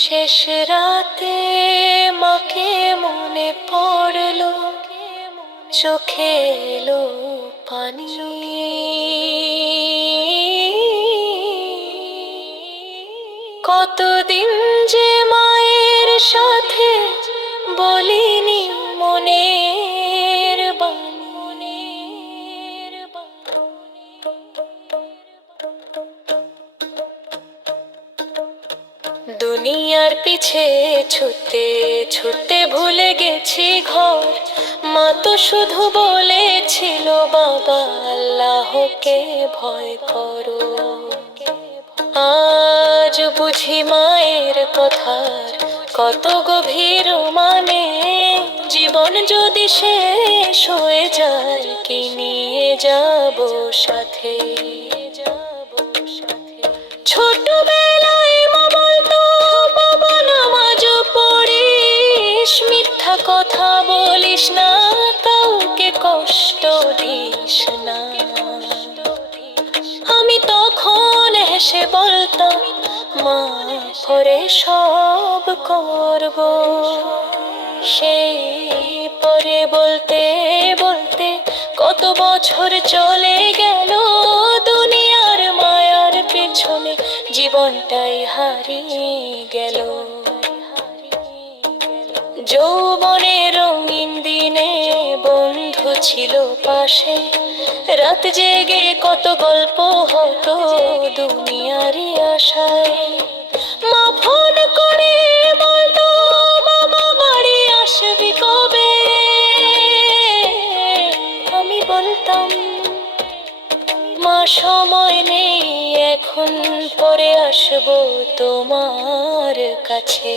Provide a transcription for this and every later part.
শেষ রাতে মাকে মনে পড়লো, চোখে এলো পানি। কতদিন যে মায়ের সাথে বলিনি মনের বাণী। দুনিয়ার পিছে ছুটতে ছুটতে ভুলে গেছি ঘর। মা তো শুধু বলেছিল, বাবা আল্লাহকে ভয় করো। আজ বুঝি মায়ের কথার কত গভীর মানে। জীবন যদি শেষ হয়ে যায়, কি নিয়ে যাব সাথে? ছোটবেলায় মা বলতো, বাবা নামাজ পড়িস, মিথ্যা কথা বলিস না, কাউকে কষ্ট দিস না। আমি তখন হেসে বলতাম, মা পরে সব করব। সেই পরে বলতে বলতে কত বছর চলে গেল, দুনিয়ার মায়ার পেছনে জীবনটাই হারিয়ে গেল। যৌবনের রঙিন দিনে বন্ধু ছিল পাশে, রাত জেগে কত গল্প হতো দুনিয়ারই আশায়। মা ফোন করে বলতো, বাবা বাড়ি আসবি কবে? আমি বলতাম, মা সময় নেই এখন, পরে আসবো তোমার কাছে।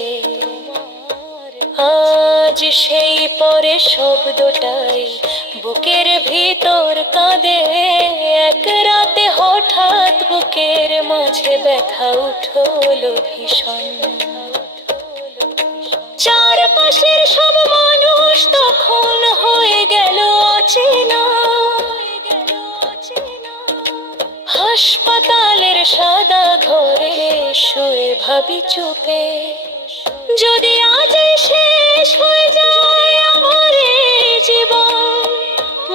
আজ সেই পরে শব্দটাই বুকের ভিতর কাঁদে। এক রাতে হঠাৎ বুকের মাঝে ব্যথা উঠলো ভীষণ। চারপাশের সব মানুষ তখন হয়ে গেল অচেনা। হাসপাতালের সাদা ঘরে শুয়ে ভাবি চুপে, যদি আজ শেষ হয়ে যায় আমার জীবন।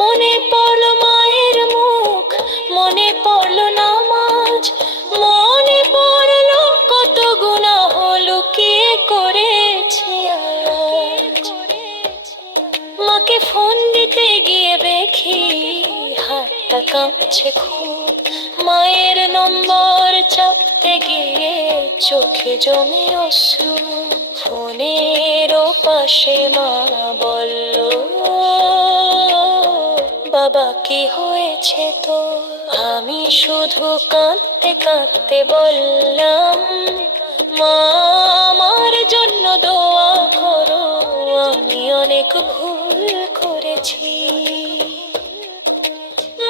মনে পড়লো মায়ের মুখ, মনে পড়লো নামাজ, মনে পড়লো কত গুনাহ হলো কে করেছি আজ। মাকে ফোন দিতে গিয়ে দেখি হাতটা কাঁপছে খুব। মায়ের নম্বর চাপতে গিয়ে চোখে জমে অশ্রু। ফোনের পাশে মা বলল, বাবা কি হয়েছে তো? আমি শুধু কাঁদতে কাঁদতে বললাম, মা আমার জন্য দোয়া করো, আমি অনেক ভুল করেছি।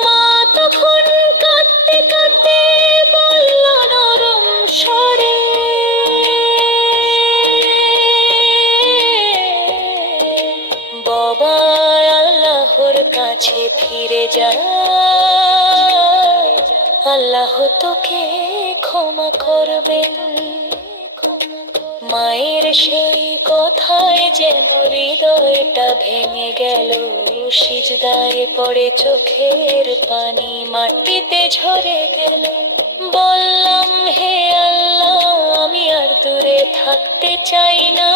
মা তখন কাঁদতে কাঁদতে বলল নরম স্বরে, বাবা আল্লাহর কাছে ফিরে যা, আল্লাহ তোকে ক্ষমা করবেন। মায়ের সেই কথায় যেন হৃদয়টা ভেঙে গেল। সিজদায় পড়ে চোখের পানি মাটিতে ঝরে গেল। বললাম, হে আল্লাহ, আমি আর দূরে থাকতে চাই না,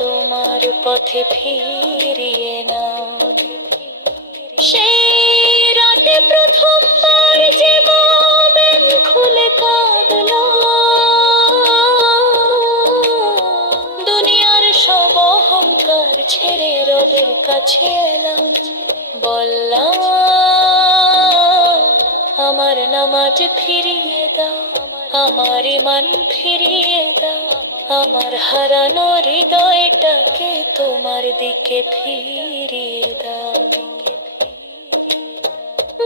তোমার পথে ফিরিয়ে নাও। সেই রাতে প্রথমবার যে মন খুলে কাঁদলো, দুনিয়ার সব অহংকার ছেড়ে রবের কাছে এলাম। বললাম, আমার নামাজ ফিরিয়ে দাও, আমার ঈমান ফিরিয়ে দাও, আমার হারানো হৃদয়টাকে তোমার দিকে ফিরিয়ে দাও।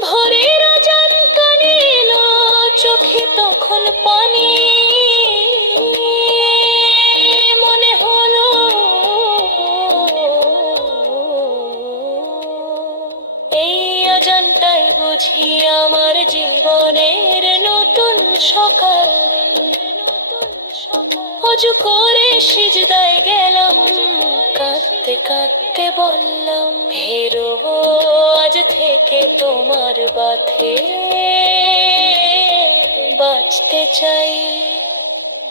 ভোরের আজান কানে এলো, চোখে তখন পানি। মনে হলো বুঝি আমার জীবনের নতুন সকাল। অজু করে সিজদায় গেলাম, কাঁদতে কাঁদতে বললাম ফেরো আজ থেকে তোমার বাথে বাঁচতে চাই।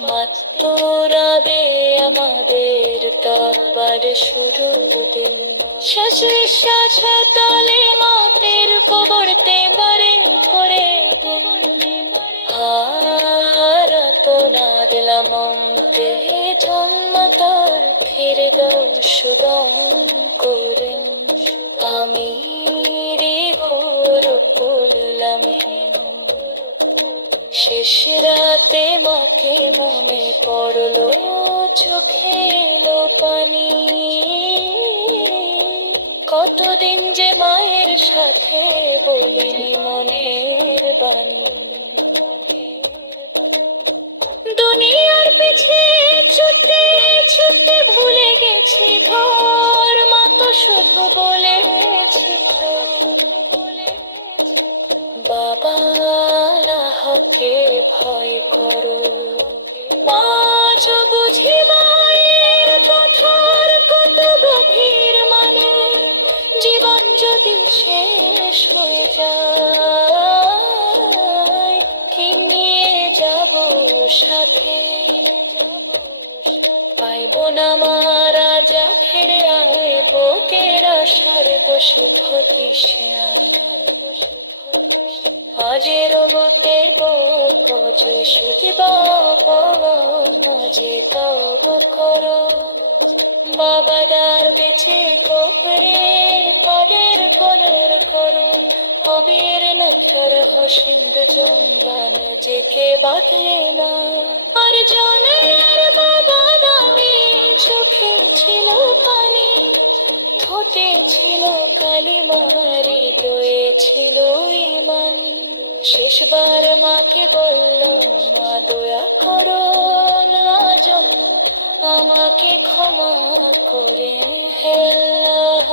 মাতোরাবে আমাদের তরবার শুরুর দিন, শেষ নিঃশ্বাস তলে মতের কবরতে বারে ধরে দিন। আরাতনাদ লামতে জন্মতার ফিরে দাও সুদম করেন, আমি রে ঘোর বললাম। শেষ রাতে মাকে মনে পড়লো, চোখে এলো পানি। কতদিন যে মায়ের সাথে বলিনি মনের বাণী। দুনিয়ার পিছে ছুটে ছুটে ভুলে গেছি ঘর, মা তো শুধু বলেছিল বাবা আল্লাহকে ভয় করো। আজ বুঝি মায়ের কথার কত গভীর মানে, জীবন যদি শেষ হয়ে যায় কি নিয়ে যাব সাথে। পাইব না মারা যা ফিরে আইব তের আশার বসে থাকিস না। আজের বতে কজ সুজিব মাঝে তব করো। বাবাদার বেছে কবরে পরের কদর করো। কবির নথর হসিন্দ জম্বান যে কে বাঁধে না। আর জনের বাবা দামি চোখে ছিল পানি, ঠোঁটে ছিল কালিমা, হৃদয়ে ছিল ঈমান। শেষবার মাকে বলল মা দয়া করো না আমাকে ক্ষমা করে। হে আল্লাহ,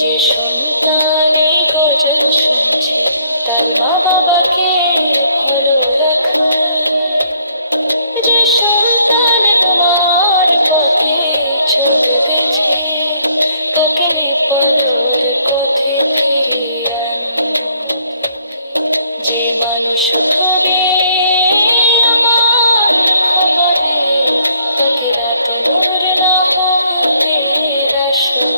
যে সন্তান এই গজল শুনছে তার মা বাবাকে ভালো রাখো। যে সন্তান তোমার পথে চলতেছে তাকে নেপালের পথে ফিরিয়ে আনো। যে মানুষ ধরে আমার খবরে তাকে রাত নূর না হবে রাসূল।